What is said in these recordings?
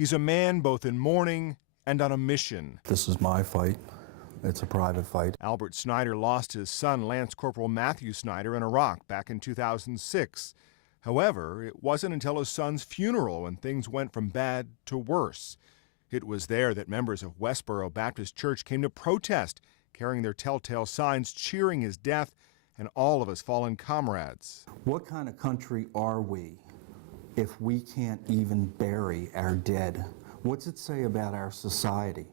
He's a man both in mourning and on a mission. This is my fight. It's a private fight. Albert Snyder lost his son, Lance Corporal Matthew Snyder, in Iraq back in 2006. However, it wasn't until his son's funeral when things went from bad to worse. It was there that members of Westboro Baptist Church came to protest, carrying their telltale signs cheering his death and all of his fallen comrades. What kind of country are we if we can't even bury our dead? What's it say about our society?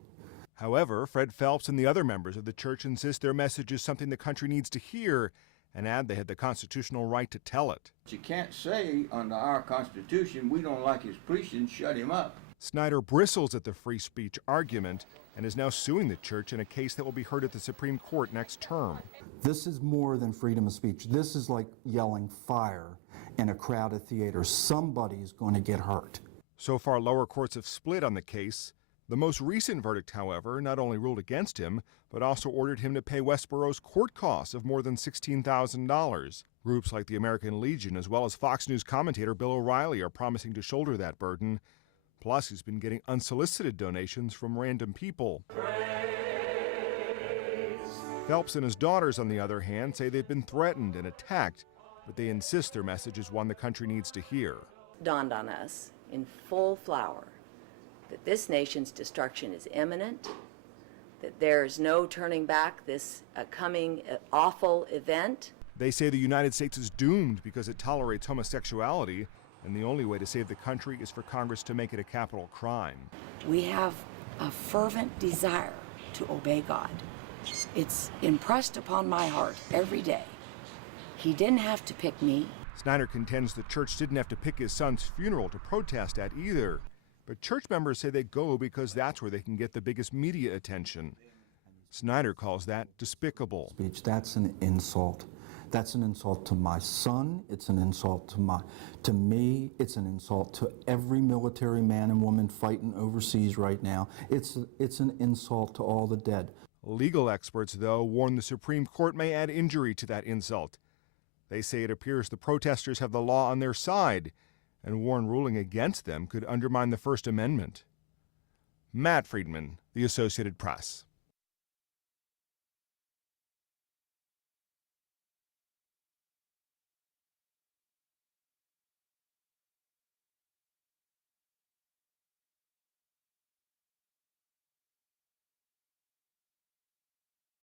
However, Fred Phelps and the other members of the church insist their message is something the country needs to hear and add they had the constitutional right to tell it. You can't say under our Constitution we don't like his preaching, shut him up. Snyder bristles at the free speech argument and is now suing the church in a case that will be heard at the Supreme Court next term. This is more than freedom of speech. This is like yelling fire in a crowded theater. Somebody's going to get hurt. So far, lower courts have split on the case. The most recent verdict, however, not only ruled against him, but also ordered him to pay Westboro's court costs of more than $16,000. Groups like the American Legion, as well as Fox News commentator Bill O'Reilly, are promising to shoulder that burden. Plus, he's been getting unsolicited donations from random people. Phelps and his daughters, on the other hand, say they've been threatened and attacked, but they insist their message is one the country needs to hear. Dawned on us in full flower that this nation's destruction is imminent, that there is no turning back this coming awful event. They say the United States is doomed because it tolerates homosexuality, and the only way to save the country is for Congress to make it a capital crime. We have a fervent desire to obey God. It's impressed upon my heart every day. He didn't have to pick me. Snyder contends the church didn't have to pick his son's funeral to protest at either. But church members say they go because that's where they can get the biggest media attention. Snyder calls that despicable. Speech, that's an insult. That's an insult to my son. It's an insult to me. It's an insult to every military man and woman fighting overseas right now. It's an insult to all the dead. Legal experts, though, warn the Supreme Court may add injury to that insult. They say it appears the protesters have the law on their side, and warn ruling against them could undermine the First Amendment. Matt Friedman, The Associated Press.